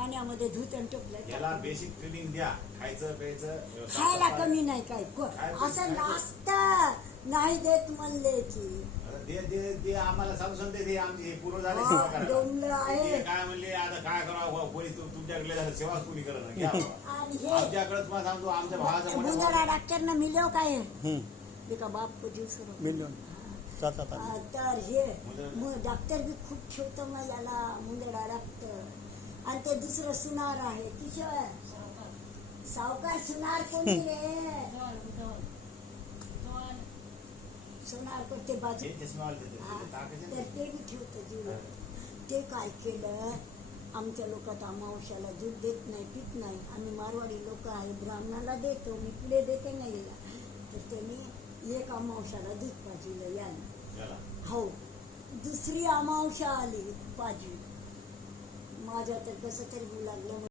पाण्यामध्ये धुत आणि टोपलं याला बेसिक ट्रेनिंग द्या. खायचं प्यायचं खायला कमी नाही काय असं नाश्ता नाही देत म्हणले की ते आम्हाला समजून दे. आमचे पूर्व झाले डोंबलं आहे काय म्हणले आता काय करावं कोणी तुमच्याकडे झालं सेवा कोणी करत घ्या आमच्याकडे तुम्हाला सांगतो आमच्या भावाचं मुंदडा डॉक्टरनं मिळव काय एका बाप मिलियन तर हे डॉक्टर बी खूप ठेवतो मग याला मुंदडा डॉक्टर आणि ते दुसरं सुनार आहे किशोर सावकार सुनार कोणी रे सोनार करते बाजू तर ते बी ठेवतं जीव ते काय केलं आमच्या लोकात अमावश्याला दूध देत नाही पीत नाही आम्ही मारवाडी लोक आहे ब्राह्मणाला देतो मी पुढे देते नाही तर त्यांनी एक अमावश्याला दूध पाजिलं याला हो दुसरी अमावस्या आली पाजवी माझ्या तर कसं तरी लागलं